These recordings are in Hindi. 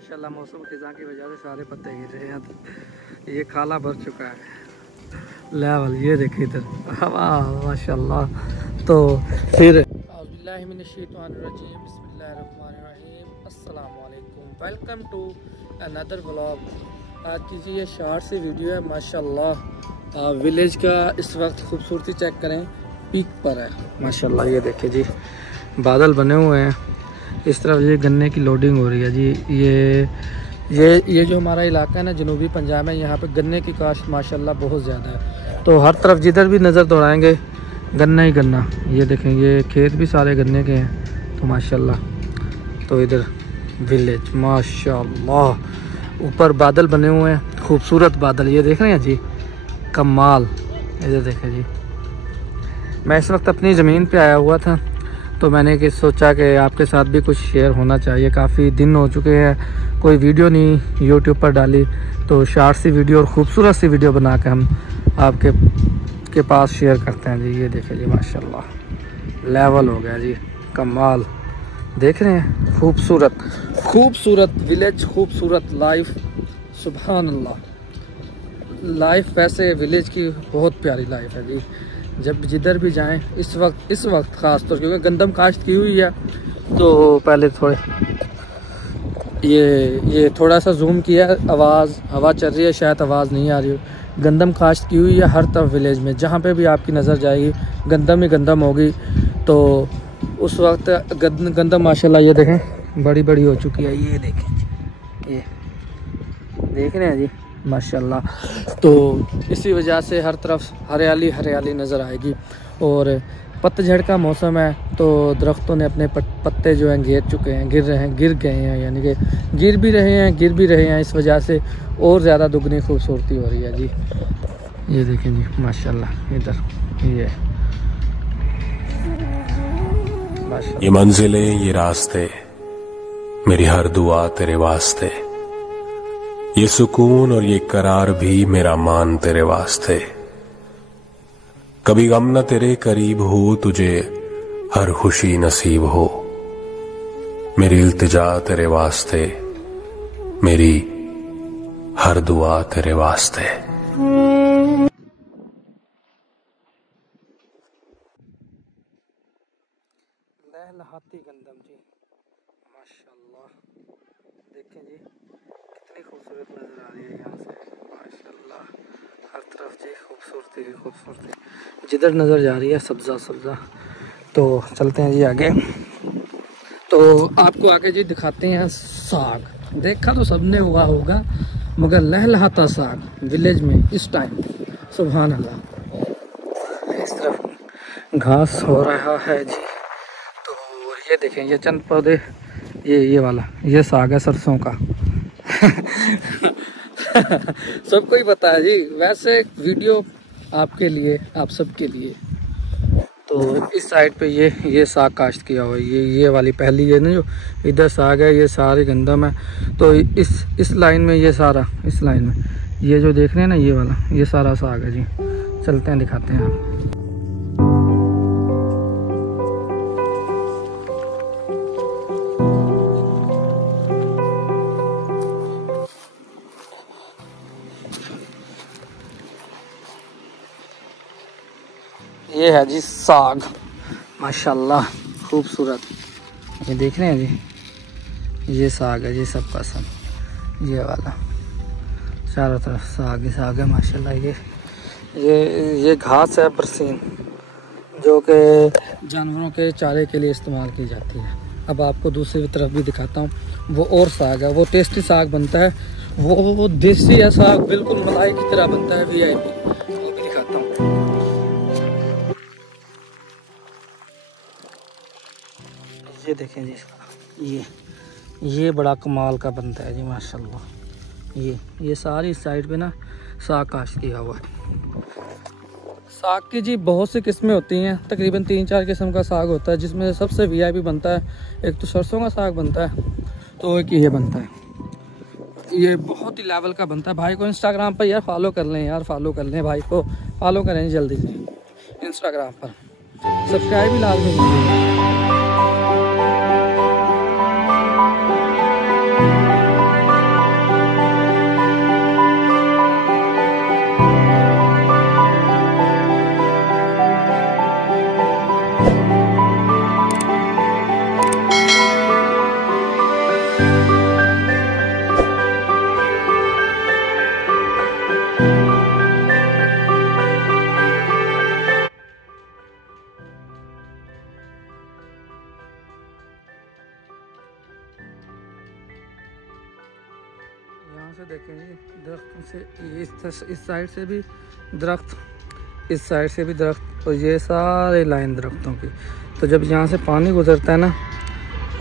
माशाल्लाह मौसम खिज़ा की वजह से सारे पत्ते गिर रहे हैं। ये खाला भर चुका है लेवल, ये देखिए इधर हवा माशाल्लाह। तो फिर वेलकम टू अनदर व्लॉग। आज की जी ये शॉर्ट सी वीडियो है माशाल्लाह। विलेज का इस वक्त खूबसूरती चेक करें, पीक पर है माशाल्लाह। ये देखिए जी बादल बने हुए हैं, इस तरफ ये गन्ने की लोडिंग हो रही है जी। ये जो हमारा इलाका है ना जनूबी पंजाब में, यहाँ पे गन्ने की काश्त माशाल्लाह बहुत ज़्यादा है। तो हर तरफ जिधर भी नज़र दौड़ाएंगे गन्ना ही गन्ना। ये देखें ये खेत भी सारे गन्ने के हैं तो माशाल्लाह। तो इधर विलेज माशाल्लाह, ऊपर बादल बने हुए हैं, खूबसूरत बादल ये देख रहे हैं जी, कमाल। इधर देखें जी, मैं इस वक्त अपनी ज़मीन पे आया हुआ था तो मैंने सोचा कि आपके साथ भी कुछ शेयर होना चाहिए। काफ़ी दिन हो चुके हैं कोई वीडियो नहीं यूट्यूब पर डाली, तो शॉर्ट सी वीडियो और ख़ूबसूरत सी वीडियो बना के हम आपके पास शेयर करते हैं जी। ये देखें जी माशाल्लाह लेवल हो गया जी, कमाल। देख रहे हैं खूबसूरत विलेज, खूबसूरत लाइफ, सुभान अल्लाह। लाइफ वैसे विलेज की बहुत प्यारी लाइफ है जी। जब जिधर भी जाएं इस वक्त ख़ास तौर क्योंकि गंदम काश्त की हुई है, तो पहले थोड़े ये थोड़ा सा जूम किया, आवाज़ हवा चल रही है शायद आवाज़ नहीं आ रही हो। गंदम काश्त की हुई है हर तरफ विलेज में, जहाँ पे भी आपकी नज़र जाएगी गंदम ही गंदम होगी। तो उस वक्त गंदम माशाल्लाह ये देखें बड़ी बड़ी हो चुकी है। ये देखें, ये देख रहे हैं जी माशाल्लाह। तो इसी वजह से हर तरफ हरियाली हरियाली नज़र आएगी। और पतझड़ का मौसम है तो दरख्तों ने अपने पत्ते जो हैं गिर चुके हैं, गिर गए हैं, यानी कि गिर भी रहे हैं। इस वजह से और ज़्यादा दुगनी खूबसूरती हो रही है जी। ये देखें जी माशाल्लाह, इधर ये मंजिलें ये रास्ते, मेरी हर दुआ तेरे वास्ते। ये सुकून और ये करार भी मेरा मान तेरे वास्ते। कभी गम न तेरे करीब हो, तुझे हर खुशी नसीब हो। मेरी इल्तिजा तेरे वास्ते, मेरी हर दुआ तेरे वास्ते। लहलहाती गंदम जी माशाल्लाह। देखें जी कितनी खूबसूरत नज़र आ रही है यहाँ से माशाल्लाह। हर तरफ जी खूबसूरती जिधर नज़र जा रही है सब्ज़ा। तो चलते हैं जी आगे। तो आपको आगे जी दिखाते हैं साग। देखा तो सबने हुआ होगा, मगर लहलहाता साग विलेज में इस टाइम, सुभान अल्लाह। इस तरफ घास हो रहा है जी। तो ये देखें ये चंद पौधे, ये वाला ये साग है सरसों का। सबको ही पता है जी, वैसे वीडियो आपके लिए, आप सबके लिए। तो इस साइड पे ये साग काश्त किया हुआ है, ये वाली पहली ये ना जो इधर साग है, ये सारी गंदम है। तो इस लाइन में ये सारा, इस लाइन में ये जो देख रहे हैं ना ये वाला, ये सारा साग है जी। चलते हैं दिखाते हैं आप। ये है जी साग माशाल्लाह खूबसूरत। ये देख रहे हैं जी, ये साग है जी सबका सब, ये वाला चारों तरफ साग ही साग है माशाल्लाह। ये घास है बरसीन, जो कि जानवरों के चारे के लिए इस्तेमाल की जाती है। अब आपको दूसरी तरफ भी दिखाता हूँ, वो और साग है, वो टेस्टी साग बनता है, वो देसी है साग, बिल्कुल मलाई की तरह बनता है VIP। वो भी दिखाता हूँ। ये देखें जी, ये बड़ा कमाल का बनता है जी माशाल्लाह। ये सारी साइड पे ना साग काश्त किया हुआ है। साग की जी बहुत सी किस्में होती हैं, तकरीबन 3-4 किस्म का साग होता है, जिसमें सबसे VIP बनता है। एक तो सरसों का साग बनता है, तो एक ये बनता है, ये बहुत ही लेवल का बनता है। भाई को इंस्टाग्राम पर यार फॉलो कर लें, भाई को फॉलो करें जल्दी से इंस्टाग्राम पर, सब्सक्राइब भी लाजमी कीजिए। से देखेंगे दरख्तों से, इस साइड से भी दरख्त, इस साइड से भी दरख्त, और ये सारे लाइन दरख्तों की। तो जब यहाँ से पानी गुजरता है ना,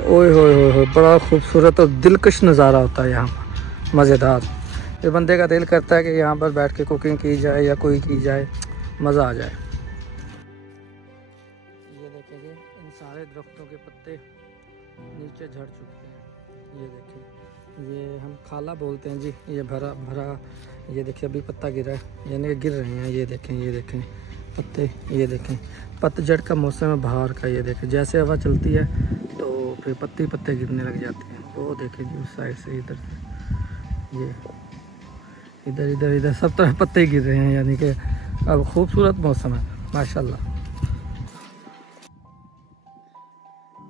ओए हो बड़ा खूबसूरत और दिलकश नज़ारा होता है यहाँ पर, मज़ेदार। ये बंदे का दिल करता है कि यहाँ पर बैठ के कुकिंग की जाए या कोई की जाए, मज़ा आ जाए। ये देखेंगे इन सारे दरख्तों के पत्ते नीचे झड़ चुके हैं। ये देखें, ये हम खाला बोलते हैं जी, ये भरा भरा, ये देखिए अभी पत्ता गिरा है, यानी गिर रहे हैं। ये देखें पत्ते, ये देखें पतझड़ का मौसम है, बाहर का। ये देखें जैसे हवा चलती है तो फिर पत्ते गिरने लग जाते हैं। वो देखें जी उस साइड से, इधर से, ये इधर सब तरह पत्ते गिर रहे हैं, यानी कि अब खूबसूरत मौसम है माशाल्लाह।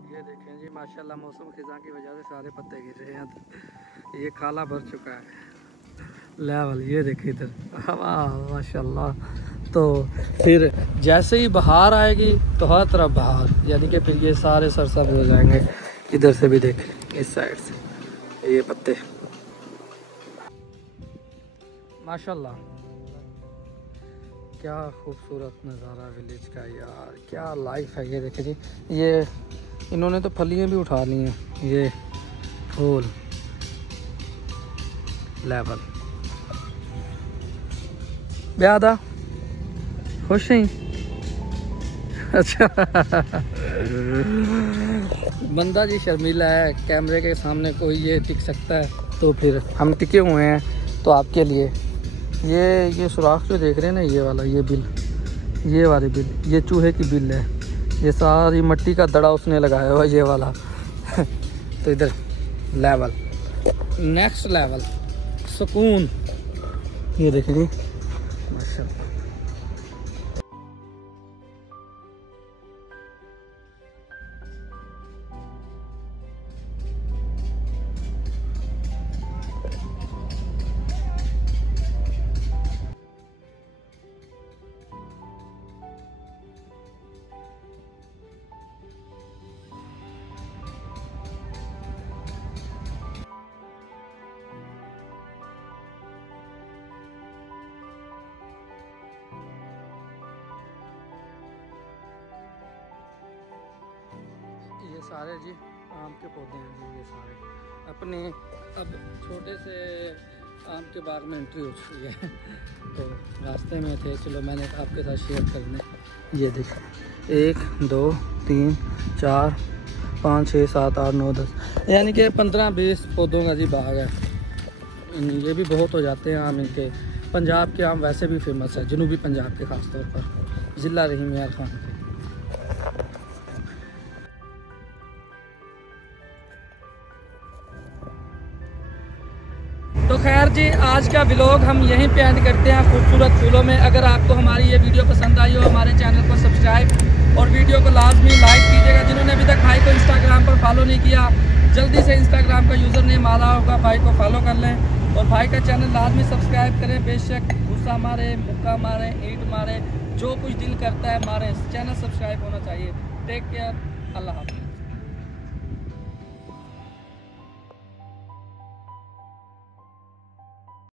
ये देखें जी माशाल्लाह, मौसम खिज़ा की वजह से सारे पत्ते गिर रहे हैं। ये खाला भर चुका है लेवल, ये देखिए इधर हवा माशाल्लाह। तो फिर जैसे ही बहार आएगी तो हर तरफ बहार, यानी कि फिर ये सारे सरसब्ज हो जाएंगे। इधर से भी देखें, इस साइड से ये पत्ते माशाल्लाह। क्या खूबसूरत नज़ारा विलेज का यार, क्या लाइफ है। ये देखें जी, ये इन्होंने तो फलियाँ भी उठा ली हैं, ये फूल लेवल। ब्यादा खुश हैं? अच्छा बंदा जी शर्मीला है, कैमरे के सामने कोई ये टिक सकता है, तो फिर हम टिके हुए हैं। तो आपके लिए ये सुराख जो देख रहे हैं ना, ये वाला, ये बिल, ये वाली बिल, ये चूहे की बिल है। ये सारी मिट्टी का दड़ा उसने लगाया हुआ, ये वाला तो इधर लेवल, नेक्स्ट लेवल, सुकून। ये देखिए माशाल्लाह। ये सारे जी आम के पौधे हैं जी, ये सारे अपने अब छोटे से आम के बाग में एंट्री हो चुकी है। तो रास्ते में थे, चलो मैंने आपके साथ शेयर करने। ये देखिए 1 2 3 4 5 6 7 8 9 10, यानी कि 15-20 पौधों का जी बाग है। ये भी बहुत हो जाते हैं आम इनके। पंजाब के आम वैसे भी फेमस है, जनूबी पंजाब के ख़ास तौर पर, ज़िला रहीम यार खान के। तो खैर जी, आज का व्लॉग हम यहीं पे एंड करते हैं खूबसूरत फूलों में। अगर आपको हमारी ये वीडियो पसंद आई हो, हमारे चैनल को सब्सक्राइब और वीडियो को लाजमी लाइक कीजिएगा। जिन्होंने अभी तक भाई को इंस्टाग्राम पर फॉलो नहीं किया, जल्दी से इंस्टाग्राम का यूज़र नेम आ रहा होगा, भाई को फॉलो कर लें और भाई का चैनल लाजमी सब्सक्राइब करें। बेशक गुस्सा मारे, मुक्का मारे, ईंट मारे, जो कुछ दिल करता है मारे, चैनल सब्सक्राइब होना चाहिए। टेक केयर, अल्लाह हाफ़िज़।